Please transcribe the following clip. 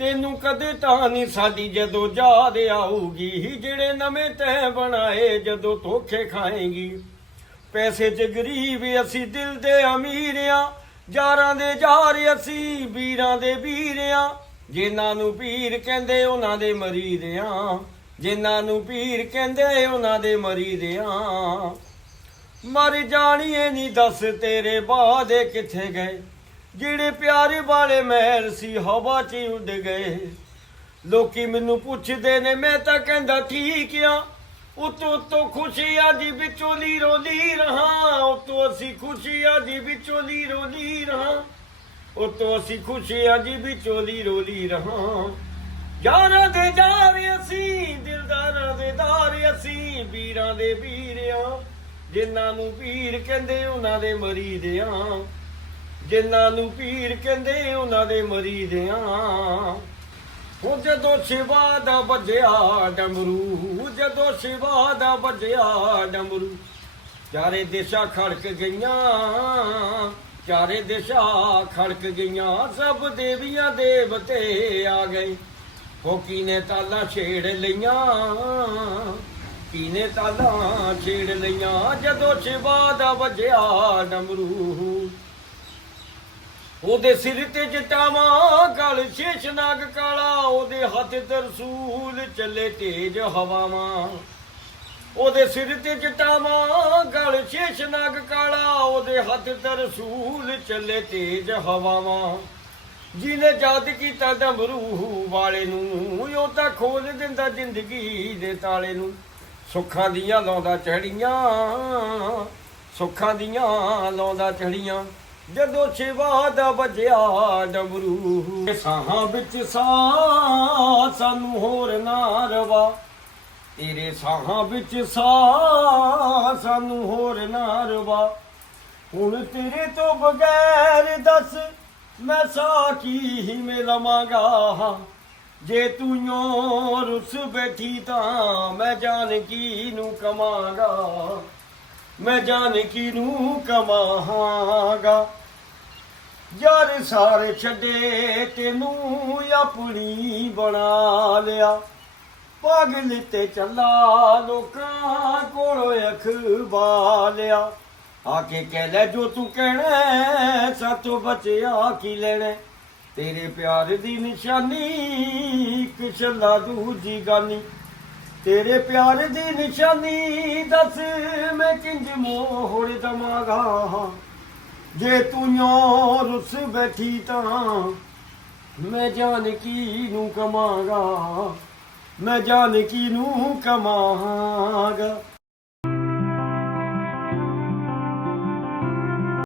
ਤੈਨੂੰ ਕਦੇ ਤਾਂ ਨਹੀਂ ਸਾਡੀ ਜਦੋਂ ਯਾਦ ਆਊਗੀ। ਜਿਹੜੇ ਨਵੇਂ ਤੈਂ ਬਣਾਏ, ਜਦੋਂ ਧੋਖੇ ਖਾਏਗੀ। ਪੈਸੇ 'ਚ ਗਰੀਬ ਅਸੀਂ, ਦਿਲ ਦੇ ਅਮੀਰ ਆ। ਯਾਰਾਂ ਦੇ ਯਾਰ ਅਸੀਂ, ਵੀਰਾਂ ਦੇ ਵੀਰ ਆ। ਜਿਨ੍ਹਾਂ ਨੂੰ ਪੀਰ ਕਹਿੰਦੇ, ਉਹਨਾਂ ਦੇ ਮਰੀਦ ਆ। ਜਿਨ੍ਹਾਂ ਨੂੰ ਪੀਰ ਕਹਿੰਦੇ, ਉਹਨਾਂ ਦੇ ਮਰੀਦ ਆ। ਮਰ ਜਾਣੀਏ ਨਹੀਂ ਦੱਸ ਤੇਰੇ ਬਾਦੇ ਕਿੱਥੇ ਗਏ। ਜਿਹੜੇ ਪਿਆਰੇ ਵਾਲੇ ਮਹਿਲ ਸੀ, ਹਵਾ 'ਚ ਹੀ ਉੱਡ ਗਏ। ਲੋਕੀ ਮੈਨੂੰ ਪੁੱਛਦੇ ਨੇ, ਮੈਂ ਤਾਂ ਕਹਿੰਦਾ, ਠੀਕ ਆ, ਉਤੋਂ ਉਤੋਂ ਖੁਸ਼ੀਆਂ ਦੀ ਵਿਚੋਲੀ ਰੋਲੀ ਰਹਾ ਉਤੋਂ ਅਸੀਂ ਖੁਸ਼ੀਆਂ ਦੀ ਵਿਚੋਲੀ ਰੋਲੀ ਰਹਾ ਉਤੋਂ ਅਸੀਂ ਖੁਸ਼ੀਆਂ ਦੀ ਵਿਚੋਲੀ ਰੋਲੀ ਰਹਾ ਯਾਰਾਂ ਦੇ ਯਾਰ ਅਸੀਂ, ਦਿਲਦਾਰਾਂ ਦੇ ਦਾਰ ਅਸੀਂ, ਵੀਰਾਂ ਦੇ ਵੀਰ ਆ। ਜਿਨ੍ਹਾਂ ਨੂੰ ਵੀਰ ਕਹਿੰਦੇ, ਉਹਨਾਂ ਦੇ ਮਰੀਦ ਆ। ਜਿਨ੍ਹਾਂ ਨੂੰ ਪੀਰ ਕਹਿੰਦੇ ਉਹਨਾਂ ਦੇ ਮਰੀਦ ਆ ਉਹ ਜਦੋਂ ਸ਼ਿਵਾ ਦਾ ਵੱਜਿਆ ਡਮਰੂ, ਜਦੋਂ ਸ਼ਿਵਾ ਦਾ ਵੱਜਿਆ ਡਮਰੂ, ਚਾਰੇ ਦਿਸ਼ਾ ਖੜਕ ਗਈਆਂ, ਚਾਰੇ ਦਿਸ਼ਾ ਖੜਕ ਗਈਆਂ, ਸਭ ਦੇਵੀਆਂ ਦੇਵਤੇ ਆ ਗਏ। ਉਹ ਕੀਨੇ ਤਾਲਾਂ ਛੇੜ ਲਈਆਂ, ਕੀਨੇ ਤਾਲਾਂ ਛੇੜ ਲਈਆਂ, ਜਦੋਂ ਸ਼ਿਵਾ ਦਾ ਵੱਜਿਆ ਡਮਰੂ ਉਹਦੇ ਸਿਰ ਤੇ ਜਟਾਵਾਂ ਗਲ ਸ਼ੇਸ਼ਨਾਗ ਕਾਲਾ, ਉਹਦੇ ਹੱਥ ਤਰਸੂਲ ਚੱਲੇ ਤੇਜ ਹਵਾਵਾਂ। ਉਹਦੇ ਸਿਰ ਤੇ ਜਟਾਵਾਂ ਗਲ ਸ਼ੇਸ਼ਨਾਗ ਕਾਲਾ, ਉਹਦੇ ਹੱਥ ਤਰਸੂਲ ਚੱਲੇ ਤੇਜ ਹਵਾਵਾਂ। ਜਿਹਨੇ ਜਦ ਕੀਤਾ ਡਮਰੂ ਵਾਲੇ ਨੂੰ, ਉਹ ਤਾਂ ਖੋਲ ਦਿੰਦਾ ਜ਼ਿੰਦਗੀ ਦੇ ਤਾਲੇ ਨੂੰ। ਸੁੱਖਾਂ ਦੀਆਂ ਲਾਉਂਦਾ ਚੜੀਆਂ ਸੁੱਖਾਂ ਦੀਆਂ ਲਾਉਂਦਾ ਚੜੀਆਂ ਜਦੋਂ ਛੇਵਾ ਦਾ ਵੱਜਿਆ ਡਮਰੂ। ਸਾਹਾਂ ਵਿੱਚ ਸਾਹ, ਸਾਨੂੰ ਹੋਰ ਨਾ ਰਵਾ। ਤੇਰੇ ਸਾਹਾਂ ਵਿੱਚ ਸਾਹ, ਸਾਨੂੰ ਹੋਰ ਨਾ ਰਵਾ। ਹੁਣ ਤੇਰੇ ਤੋਂ ਬਗੈਰ ਦੱਸ, ਮੈਂ ਸਾਹ ਕੀ ਹੀ ਮੇ ਲਵਾਂਗਾ ਜੇ ਤੂੰ ਯੋ ਰੁੱਸ ਬੈਠੀ ਤਾਂ ਮੈਂ ਜਾਣ ਕੀ ਨੂੰ ਕਮਾਂਗਾ? ਮੈਂ ਜਾਣ ਕੀ ਨੂੰ ਕਮਾਹਾਂਗਾ ਯਾਰ ਸਾਰੇ ਛੱਡੇ ਤੈਨੂੰ ਆਪਣੀ ਬਣਾ ਲਿਆ। ਪਾਗਲ ਤੇ ਚੱਲਾ ਲੋਕਾਂ ਕੋਲੋਂ ਅਖਬਾ ਲਿਆ। ਆ ਕੇ ਕਹਿ ਲੈ ਜੋ ਤੂੰ ਕਹਿਣਾ ਸਾਤੋਂ ਬਚਿਆ ਕੀ ਲੈਣਾ ਤੇਰੇ ਪਿਆਰ ਦੀ ਨਿਸ਼ਾਨੀ ਇੱਕ ਛੱਲਾ ਦੂਜੀ ਗਾਨੀ। ਤੇਰੇ ਪਿਆਰ ਦੀ ਨਿਸ਼ਾਨੀ ਦੱਸ ਮੈਂ ਕਿੰਜ ਮੋਹੜ ਦਮਾਗਾ ਜੇ ਤੂੰ ਯੋ ਰੁੱਸ ਬੈਠੀ ਤਾਂ ਮੈਂ ਜਾਣਕੀ ਨੂੰ ਕਮਾਂਗਾ ਮੈਂ ਜਾਣਕੀ ਨੂੰ ਕਮਾਂਗਾ।